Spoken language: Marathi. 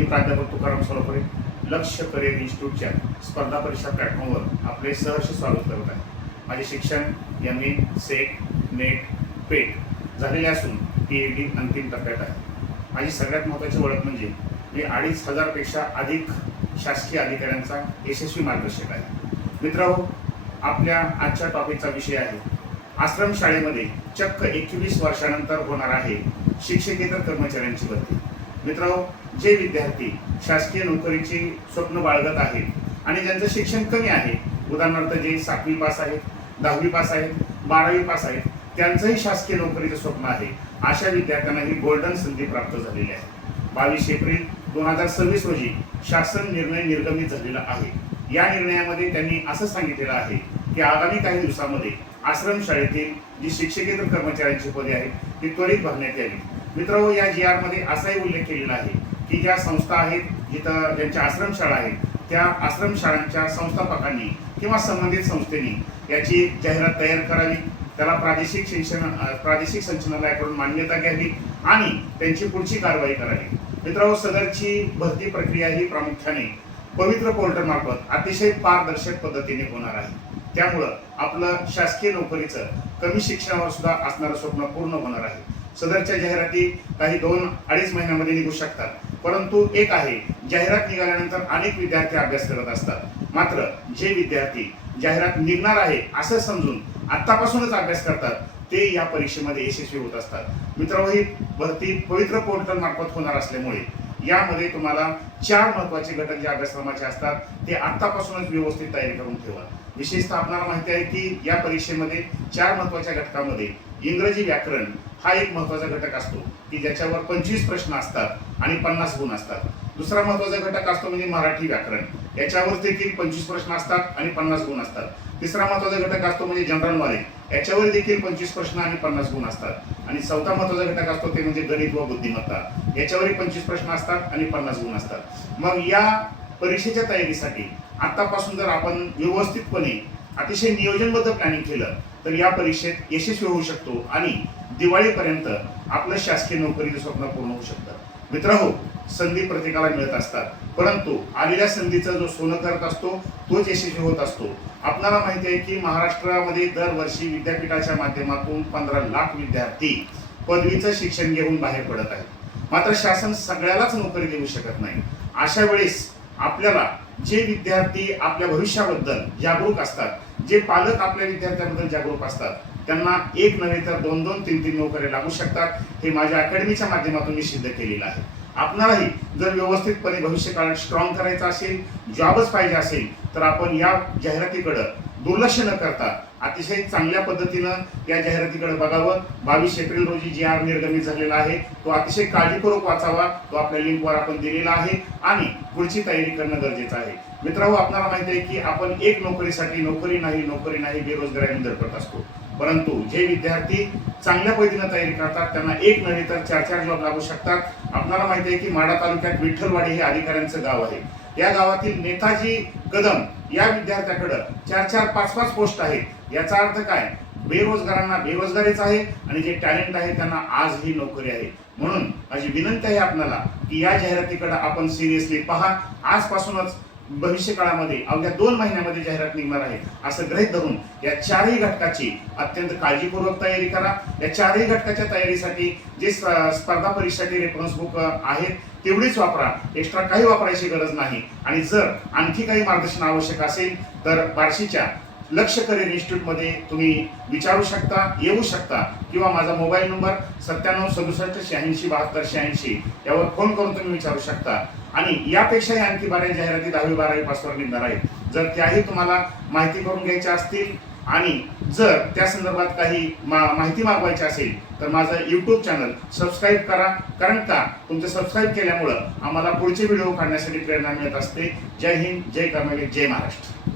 मी प्राध्यापक तुकाराम सोलपुरे लक्ष्य करिअर इन्स्टिट्यूटच्या स्पर्धा परीक्षा प्लॅटफॉर्मवर आपले सहर्ष स्वागत करत आहे. माझे शिक्षण MA, सेट, नेट, पेट झालेले असून PhD अंतिम टप्प्यात आहे. माझी सगळ्यात महत्त्वाची ओळख म्हणजे मी 2500 पेक्षा अधिक शासकीय अधिकाऱ्यांचा यशस्वी मार्गदर्शक आहे. मित्रांनो, आपल्या आजच्या टॉपिकचा विषय आहे आश्रम शाळेमध्ये चक्क 21 वर्षानंतर होणार आहे शिक्षकेतर कर्मचाऱ्यांची भरती. मित्रांनो, जे विद्यार्थी शासकीय नोकरीची स्वप्न बाळगत आहेत आणि ज्यांचं शिक्षण कमी आहे, उदाहरणार्थ जे 7वी पास आहेत, 10वी पास आहेत, 12वी पास आहेत, त्यांचंही शासकीय नोकरीचं स्वप्न आहे, अशा विद्यार्थ्यांना ही गोल्डन संधी प्राप्त झालेली आहे. 22 एप्रिल 2026 रोजी शासन निर्णय निर्गमित झालेला आहे. या निर्णयामध्ये त्यांनी असं सांगितलेलं आहे की आगामी काही दिवसामध्ये आश्रम शाळेतील जी शिक्षकेतर कर्मचाऱ्यांची पदे आहेत ती त्वरित भरण्यात यावी. मित्रांनो, या GR मध्ये असाही उल्लेख केलेला आहे की ज्या संस्था आहेत जिथं ज्यांच्या आश्रमशाळा आहेत त्या आश्रमशाळांच्या संस्थापकांनी किंवा संबंधित संस्थेनी याची जाहिरात तयार करावी, त्याला प्रादेशिक संचालनालयाकडून मान्यता घ्यावी आणि त्यांची पुढची कारवाई करावी. मित्रांनो, सदरची भरती प्रक्रिया ही प्रामुख्याने पवित्र पोर्टल मार्फत अतिशय पारदर्शक पद्धतीने होणार आहे. त्यामुळं आपलं शासकीय नोकरीचं कमी शिक्षणावर सुद्धा असणारं स्वप्न पूर्ण होणार आहे. सदरच्या जाहिराती काही 2-2.5 महिन्यामध्ये निघू शकतात, परंतु एक आहे, जाहिरात निघाल्यानंतर अनेक विद्यार्थी अभ्यास करत असतात. मात्र जे विद्यार्थी जाहिरात निघणार आहे असं समजून आतापासूनच अभ्यास करतात ते या परीक्षेमध्ये यशस्वी होत असतात. मित्रांनो, ही भरती पवित्र पोर्टल मार्फत होणार असल्यामुळे यामध्ये तुम्हाला 4 महत्त्वाचे घटक जे अभ्यासक्रमाचे असतात ते आतापासूनच व्यवस्थित तयारी करून ठेवा. विशेषतः आपल्याला माहिती आहे की या परीक्षेमध्ये 4 महत्त्वाच्या घटकामध्ये इंग्रजी व्याकरण हा एक महत्त्वाचा घटक असतो की ज्याच्यावर 25 प्रश्न असतात आणि 50 गुण असतात. दुसरा महत्त्वाचा घटक असतो म्हणजे मराठी व्याकरण, याच्यावर देखील 25 प्रश्न असतात आणि 50 गुण असतात. तिसरा महत्त्वाचा घटक असतो म्हणजे जनरल नॉलेज, याच्यावर देखील 25 प्रश्न आणि 50 गुण असतात. आणि चौथा महत्त्वाचा घटक असतो ते म्हणजे गणित व बुद्धिमत्ता, याच्यावरही 25 प्रश्न असतात आणि 50 गुण असतात. मग या परीक्षेच्या तयारीसाठी आतापासून जर आपण व्यवस्थितपणे अतिशय नियोजनबद्ध प्लॅनिंग केलं तर या परीक्षेत यशस्वी होऊ शकतो आणि दिवाळीपर्यंत आपलं शासकीय नोकरीचं स्वप्न पूर्ण होऊ शकतं. मित्रांनो, संधी प्रत्येकाला मिळत असतात, परंतु आलेल्या संधीचं जो सोनं करत असतो तोच यशस्वी होत असतो. आपल्याला माहिती आहे की महाराष्ट्रामध्ये दरवर्षी विद्यापीठाच्या माध्यमातून 15 लाख विद्यार्थी पदवीचं शिक्षण घेऊन बाहेर पडत आहेत. मात्र शासन सगळ्यालाच नोकरी देऊ शकत नाही. अशा वेळेस आपल्याला जे विद्यार्थी आपल्या भविष्याबद्दल जागरूक असतात, जे पालक आपल्या विद्यार्थ्यांबद्दल जागरूक असतात, त्यांना एक नव्हे तर 2-2, 3-3 नोकऱ्या लागू शकतात. हे माझ्या अकॅडमीच्या माध्यमातून मी सिद्ध केलेलं आहे. आपणालाही जर व्यवस्थितपणे भविष्यकाळात स्ट्रॉंग करायचं असेल, जॉबच पाहिजे असेल, तर आपण या जाहिरातीकडे दुर्लक्ष न करता अतिशय चांगल्या पद्धतीनं या जाहिरातीकडे बघावं. 22 एप्रिल रोजी GR निर्गमित झालेला आहे, तो अतिशय काळजीपूर्वक वाचावा. तो आपल्या लिंकवर आपण दिलेला आहे आणि पुढची तयारी करणं गरजेचं आहे. मित्रांनो, आपल्याला माहिती आहे की आपण एक नोकरीसाठी नोकरी नाही बेरोजगारी धडपडत असतो, परंतु जे विद्यार्थी चांगल्या पद्धतीनं तयारी करतात त्यांना एक नव्हे तर 4-4 जॉब लागू शकतात. आपल्याला माहिती आहे की माढा तालुक्यात विठ्ठलवाडी हे अधिकाऱ्यांचं गाव आहे. या गावातील नेताजी कदम या विद्यार्थ्याकडे 4-4, 5-5 पोस्ट आहेत. याचा अर्थ काय? बेरोजगारांना बेरोजगारीच आहे आणि जे टॅलेंट आहे त्यांना आज ही नोकरी आहे. म्हणून माझी विनंती आहे आपल्याला की या जाहिरातीकडे आपण सिरियसली पहा. आजपासूनच भविष्य काळामध्ये अवघ्या 2 महिन्यामध्ये जाहिरात निघणार आहे असं गृहीत धरून या 4ही घटकाची अत्यंत काळजीपूर्वक तयारी करा. या 4ही घटकाच्या तयारीसाठी जे स्पर्धा परीक्षेसाठी रेफरन्स बुक आहेत तेवढीच वापरा, एक्स्ट्रा काही वापरायची गरज नाही. आणि जर आणखी काही मार्गदर्शन आवश्यक असेल तर बार्शीच्या लक्ष्य करिअर इन्स्टिट्यूटमध्ये तुम्ही विचारू शकता, येऊ शकता, किंवा माझा मोबाईल नंबर 976786 यावर फोन करून तुम्ही विचारू शकता. आणि यापेक्षाही आणखी बऱ्याच जाहिराती 10वी-12वी पासवर निघणार आहेत. जर त्याही तुम्हाला माहिती करून घ्यायच्या असतील आणि जर त्या संदर्भात काही माहिती मागवायची असेल तर माझं YouTube चॅनल सबस्क्राईब करा. कारण का तुमचं सबस्क्राईब केल्यामुळं आम्हाला पुढचे व्हिडिओ काढण्यासाठी प्रेरणा मिळत असते. जय हिंद, जय कर्नाटक, जय महाराष्ट्र.